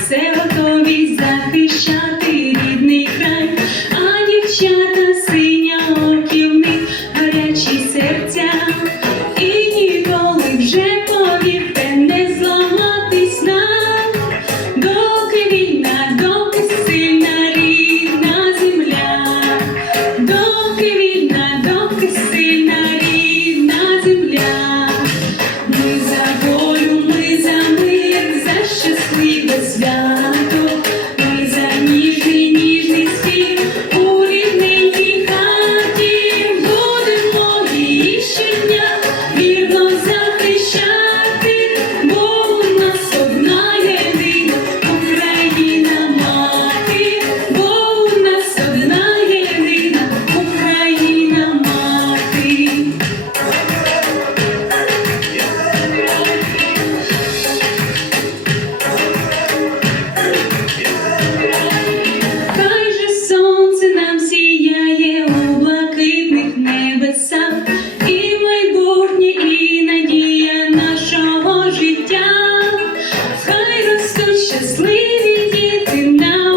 все готові захищати рідний щасливі діти на.